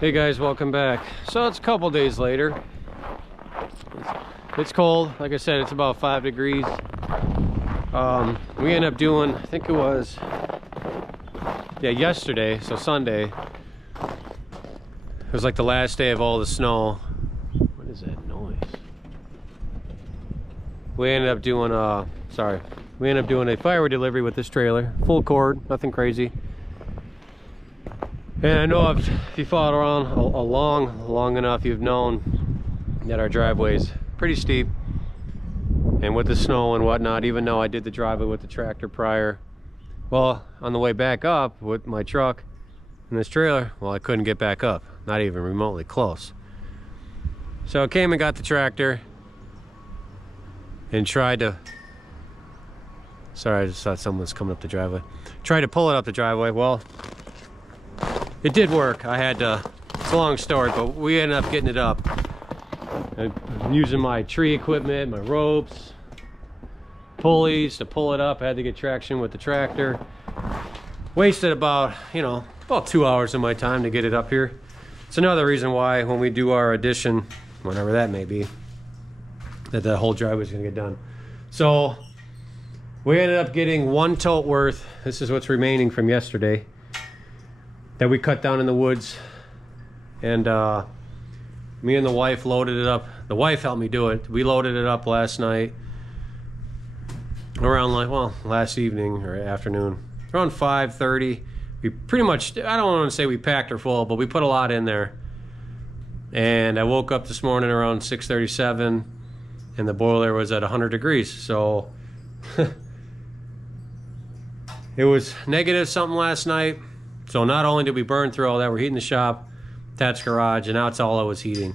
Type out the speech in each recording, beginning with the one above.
Hey guys, welcome back. So it's a couple days later. It's cold. Like I said, it's about 5 degrees. We ended up doing, I think it was, yesterday, so Sunday. It was like the last day of all the snow. What is that noise? We ended up doing a firewood delivery with this trailer. Full cord, nothing crazy. And I know if you followed around long enough, you've known that our driveway is pretty steep. And with the snow and whatnot, even though I did the driveway with the tractor prior, well, on the way back up with my truck and this trailer, well, I couldn't get back up, not even remotely close. So I came and got the tractor and tried to, sorry, I just thought someone was coming up the driveway. Tried to pull it up the driveway. Well, it did work. I had to, it's a long story, but we ended up getting it up. I'm using my tree equipment, my ropes, pulleys to pull it up. I had to get traction with the tractor. Wasted about 2 hours of my time to get it up here. It's another reason why when we do our addition, whenever that may be, that the whole driveway is gonna get done. So we ended up getting 1 tote worth. This is what's remaining from yesterday that we cut down in the woods. And me and the wife loaded it up. The wife helped me do it. We loaded it up last night around last evening or afternoon, around 5:30. We pretty much, I don't want to say we packed her full, but we put a lot in there. And I woke up this morning around 6:37 and the boiler was at 100 degrees. So it was negative something last night. So not only did we burn through all that, we're heating the shop, attached garage, and now it's all I was heating.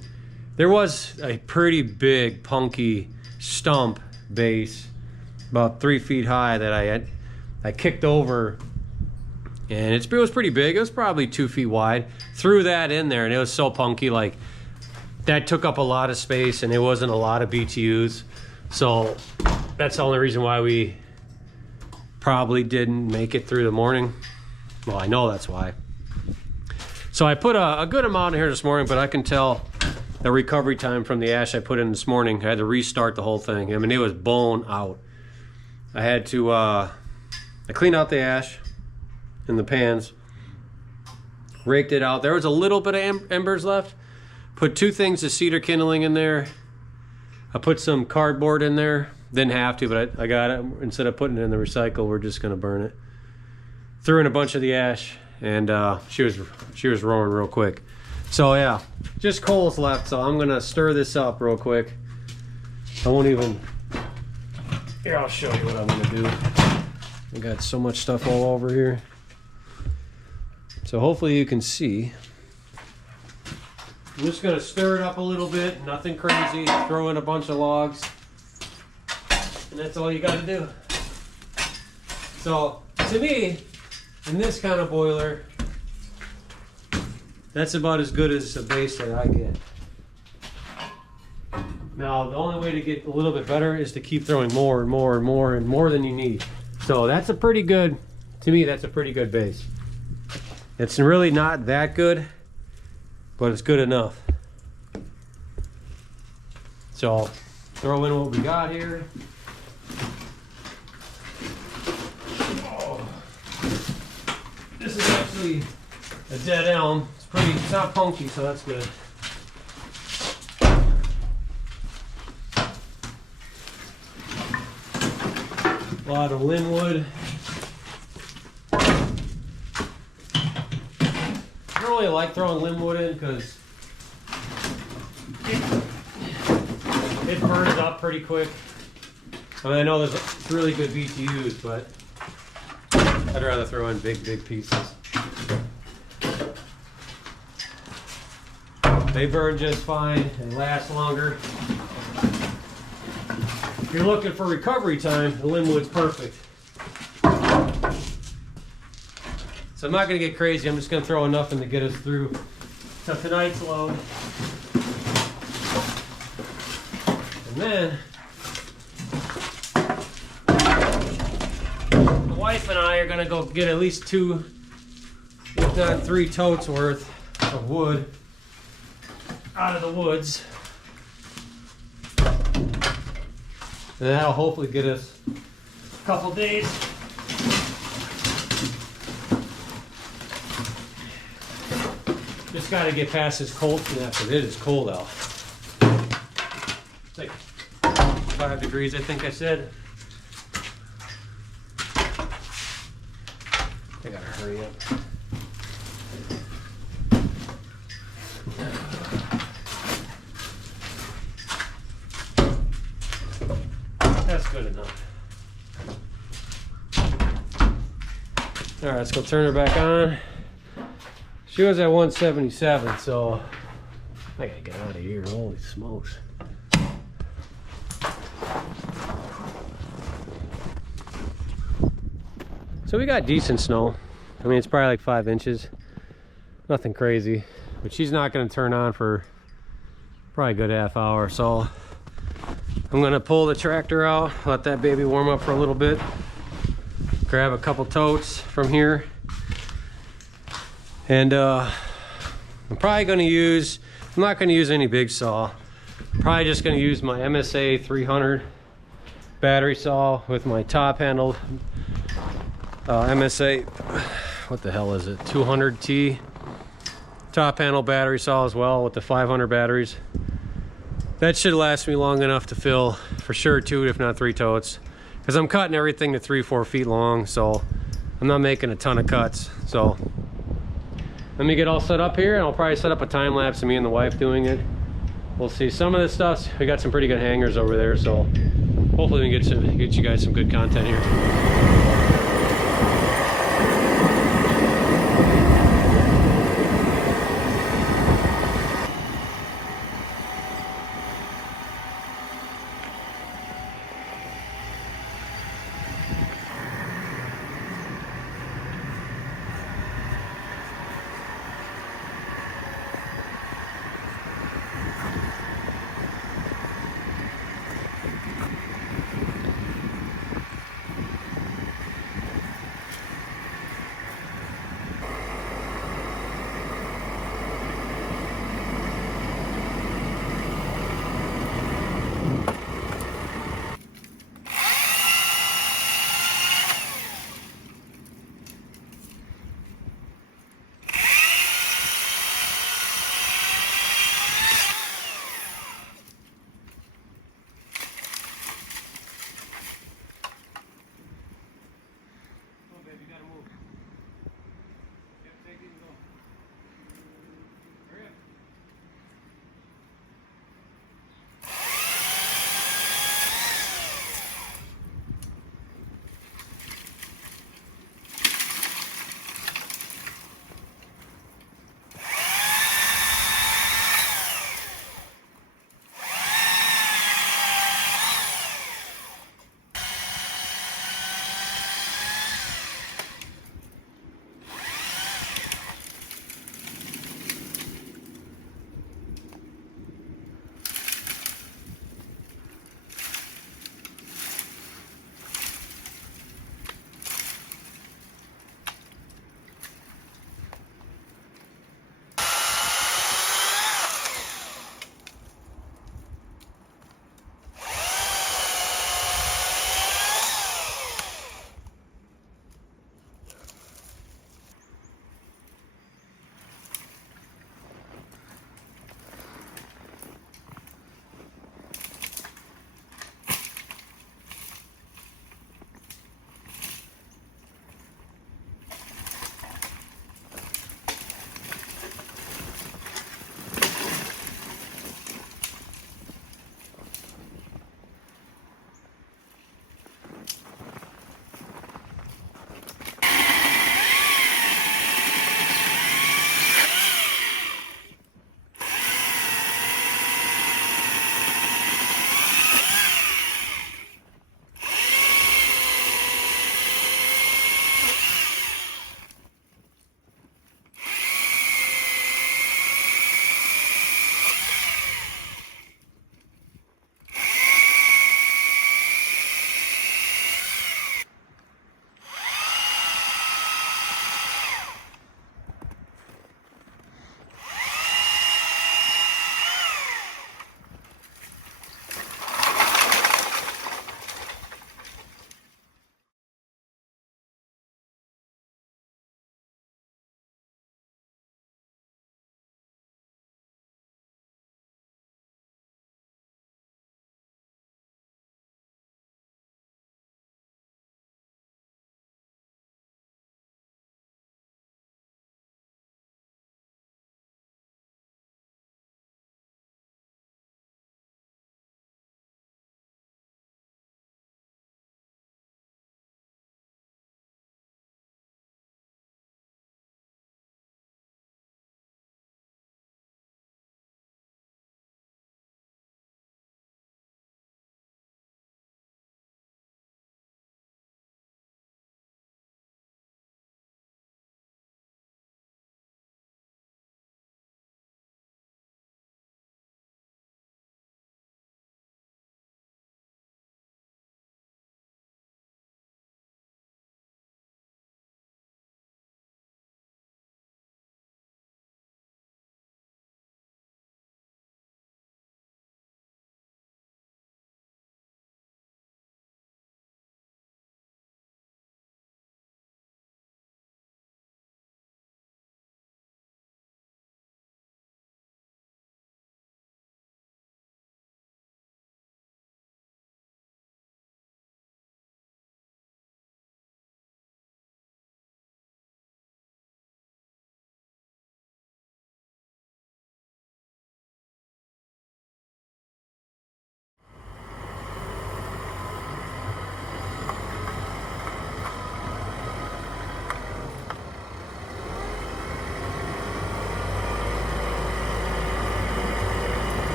There was a pretty big punky stump base, about 3 feet high, that I kicked over, and it was pretty big. It was probably 2 feet wide. Threw that in there, and it was so punky, like that took up a lot of space, and it wasn't a lot of BTUs. So that's the only reason why we probably didn't make it through the morning. Well, I know that's why. So I put a good amount in here this morning, but I can tell the recovery time from the ash I put in this morning. I had to restart the whole thing. I mean, it was blown out. I had to, I cleaned out the ash in the pans, raked it out. There was a little bit of embers left. Put 2 things of cedar kindling in there. I put some cardboard in there. Didn't have to, but I got it. Instead of putting it in the recycle, we're just gonna burn it. Threw in a bunch of the ash, and she was roaring real quick. So yeah, just coals left. So I'm gonna stir this up real quick. I won't even. Here, I'll show you what I'm gonna do. I got so much stuff all over here. So hopefully you can see. I'm just gonna stir it up a little bit. Nothing crazy. Throw in a bunch of logs, and that's all you gotta do. So to me, in this kind of boiler, that's about as good as a base that I get. Now, the only way to get a little bit better is to keep throwing more and more and more and more than you need. So that's a pretty good, to me, that's a pretty good base. It's really not that good, but it's good enough. So throw in what we got here. This is actually a dead elm. It's not punky, so that's good. A lot of linwood. I don't really like throwing linwood in because it burns up pretty quick. I mean, I know there's really good BTUs, but I'd rather throw in big pieces. They burn just fine and last longer. If you're looking for recovery time, the linwood's perfect. So I'm not gonna get crazy. I'm just gonna throw enough in to get us through to tonight's load. And then wife and I are gonna go get at least 2, if not 3 totes worth of wood out of the woods. And that'll hopefully get us a couple days. Just got to get past this cold snap, because it is cold out. It's like 5 degrees, I think I said. I gotta hurry up. That's good enough. All right, let's go turn her back on. She was at 177, so I gotta get out of here. Holy smokes. So we got decent snow. I mean, it's probably like 5 inches. Nothing crazy. But she's not gonna turn on for probably a good half hour. So I'm gonna pull the tractor out, let that baby warm up for a little bit. Grab a couple totes from here. And I'm probably gonna use, I'm not gonna use any big saw. I'm probably just gonna use my MSA 300 battery saw with my top handled MSA, what the hell is it, 200T top handle battery saw as well with the 500 batteries. That should last me long enough to fill for sure 2 if not 3 totes, because I'm cutting everything to 3-4 feet long, so I'm not making a ton of cuts. So let me get all set up here, and I'll probably set up a time lapse of me and the wife doing it. We'll see. Some of this stuff, we got some pretty good hangers over there, so hopefully we can get you guys some good content here.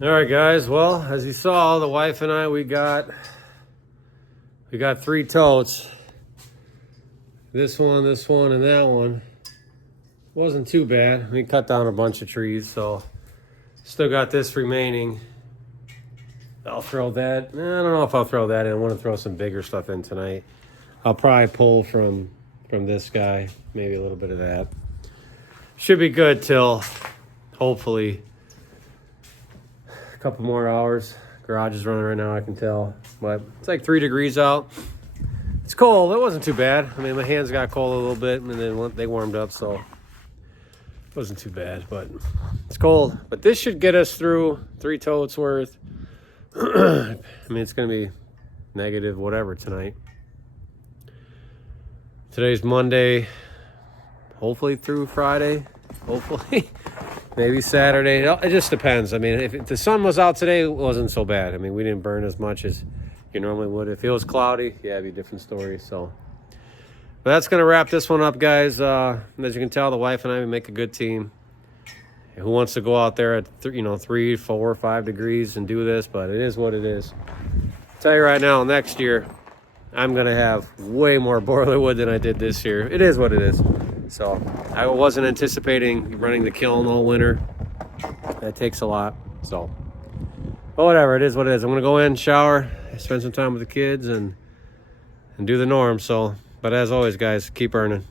All right, guys. Well, as you saw, the wife and I, we got 3 totes. This one, and that one. Wasn't too bad. We cut down a bunch of trees, so still got this remaining. I'll throw that. I don't know if I'll throw that in. I want to throw some bigger stuff in tonight. I'll probably pull from this guy, maybe a little bit of that. Should be good till hopefully a couple more hours. Garage is running right now, I can tell, but it's like 3 degrees out. It's cold. It wasn't too bad. I mean, my hands got cold a little bit, and then they warmed up, so it wasn't too bad. But it's cold. But this should get us through 3 totes worth. I mean, it's gonna be negative whatever tonight. Today's Monday. Hopefully through Friday. Hopefully. Maybe Saturday. It just depends. I mean, if the sun was out today, it wasn't so bad. I mean, we didn't burn as much as you normally would. If it was cloudy, yeah, it'd be a different story. So, but that's going to wrap this one up, guys. As you can tell, the wife and I, we make a good team. Who wants to go out there at 3, 4, 5 degrees and do this? But it is what it is. I'll tell you right now, next year, I'm going to have way more boiler wood than I did this year. It is what it is. So I wasn't anticipating running the kiln all winter. That takes a lot. So, but whatever, it is what it is. I'm gonna go in, shower, spend some time with the kids, and do the norm. So, but as always, guys, keep earning.